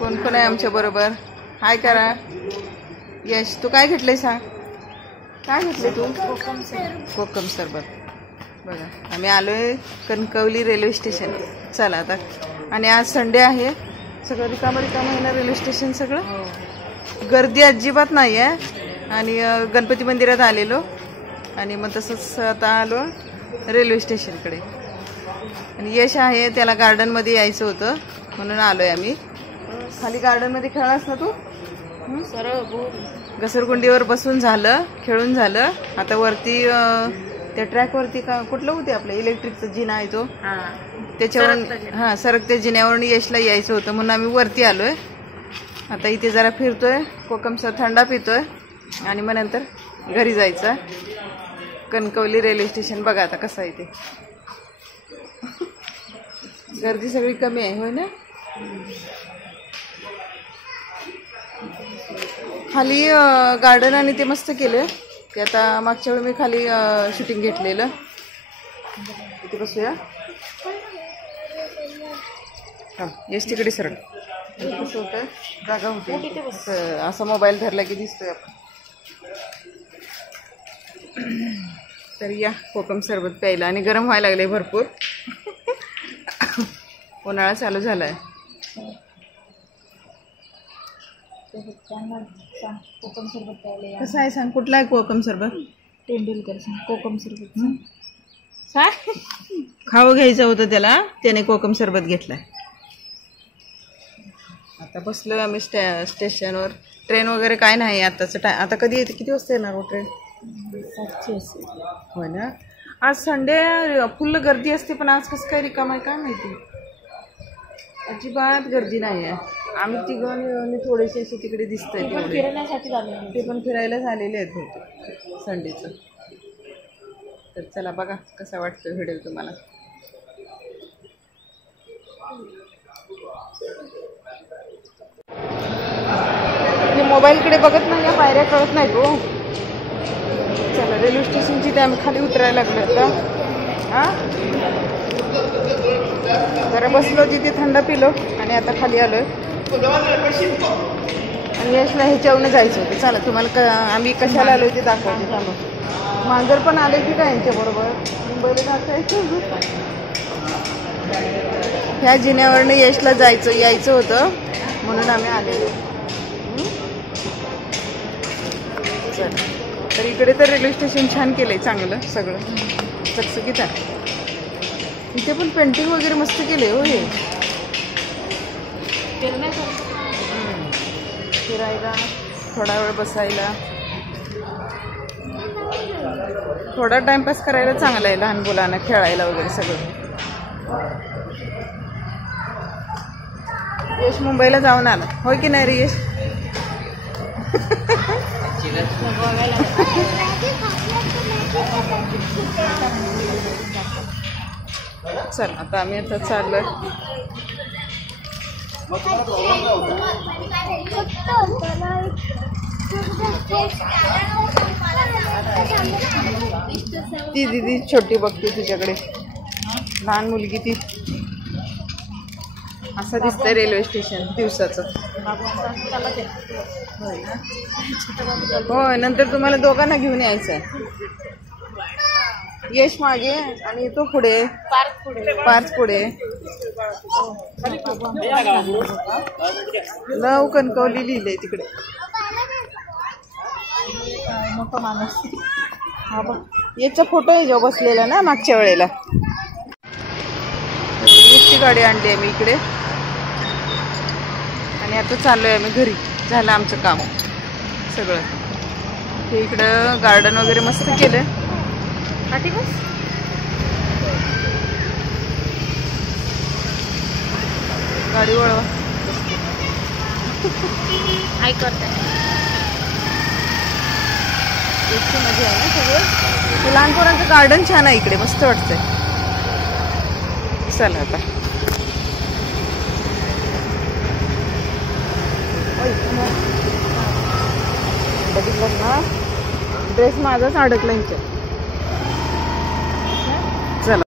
कोण कोण आहे आमच्या बरोबर? हाय करा. यश, तू काय घेतलंय सांग? काय घेतले तू? कोकम सरबत. बघा आम्ही आलोय कणकवली रेल्वे स्टेशन. चला आता. आणि आज संडे आहे, सगळं रिकामं आहे ना रेल्वे स्टेशन सगळं. गर्दी अजिबात नाही आहे. आणि गणपती मंदिरात आलेलो आणि मग तसंच आता आलो रेल्वे स्टेशनकडे. आणि यश आहे, त्याला गार्डनमध्ये यायचं होतं म्हणून आलोय आम्ही. खाली गार्डनमध्ये खेळलास ना तू? घसरगुंडीवर बसून झालं, खेळून झालं. आता वरती त्या ट्रॅकवरती का कुठलं होते आपलं इलेक्ट्रिकचा जिना आहे तो, त्याच्यावरून सरकत्या जिन्यावरून यशला यायचं होतं म्हणून आम्ही वरती आलोय. आता इथे जरा फिरतोय, कोकमचा थंडा पितोय आणि मग नंतर घरी जायचं. कणकवली रेल्वे स्टेशन बघा आता कसं आहे ते. गर्दी सगळी कमी आहे होय ना. खाली गार्डन आणि ते मस्त केलं ते. आता मागच्या वेळी मी खाली शूटिंग घेतलेलं. इथे बसूया. येस तिकडे सरळ. कसं होतं, जागा होती असं मोबाईल धरला की दिसतोय आपण. तर या कोकम सरबत प्यायला. आणि गरम व्हायला लागले भरपूर. उन्हाळा चालू झालाय. कोकम सरबत प्यायला कसं आहे सांग? कुठला आहे कोकम सरबत? तेंडुलकर कोकम सरबत. खावं घ्यायचं होतं त्याला, त्याने कोकम सरबत घेतलाय. आता बसलो आम्ही स्टेशनवर. ट्रेन वगैरे काय नाही आताचं आता कधी येते? किती वाजता येणार हो ट्रेन? 7:00. होय ना. आज संडे फुल गर्दी असते, पण आज कसं काय रिकाम आहे काय माहिती. अजिबात गर्दी नाही आहे. आम्ही तिघं थोडेसे असे तिकडे दिसतंय. फिरण्यासाठी झाले, ते पण फिरायला झालेले आहेत होते संडेचं. तर चला बघा कसा वाटतो व्हिडिओ तुम्हाला. मी मोबाईलकडे बघत नाही, या पायऱ्या कळत नाही तो. चला रेल्वे स्टेशनची ते आम्ही खाली उतरायला लागलो आता. जरा बसलो तिथे, थंड पिलो आणि आता खाली आलोय. आणि यशला ह्याच्यावरून जायचं होतं. चला तुम्हाला आम्ही कशाला आलोय ते दाखवते. चालू मांजर पण आले की काय यांच्याबरोबर. मुंबईला दाखवायचं. ह्या जिन्यावरनं यशला यायचं होतं म्हणून आम्ही आलेलो. चला. तर इकडे तर रेल्वे स्टेशन छान केलंय, चांगलं सगळं चकचकीत आहे. इथे पण पेंटिंग वगैरे मस्त केले हो. हे फिरायला, थोडा वेळ बसायला, थोडा टाइमपास करायला चांगलं आहे. लहान मुलांना खेळायला वगैरे सगळं. यश मुंबईला जाऊन आला होय की नाही रे यश? चल आता आम्ही आता चाललोय. ती दीदी छोटी बघते तुझ्याकडे, लहान मुलगी ती. असं दिसतंय रेल्वे स्टेशन दिवसाचं. होय, नंतर तुम्हाला दोघांना घेऊन यायचं आहे. यश मागे आणि तो पुढे, पार्थ पुढे. लव कणकवली लिहिलंय तिकडे. मोठा माणूस. हा बघ, याचा फोटो आहे जो बसलेला ना मागच्या वेळेला. ची गाडी आणली आहे मी इकडे आणि आता चाललोय आम्ही घरी. झालं आमचं काम सगळं. ते इकडं गार्डन वगैरे मस्त केलंय. हा ठीक आहे. गाडी वळवा. हाय करते. मध्ये आहे ना सगळं. लहान पोरांचं गार्डन छान आहे इकडे, मस्त वाटतंय. चला आता. बघितलं ना, ड्रेस माझाच अडकला ह्याच्यात.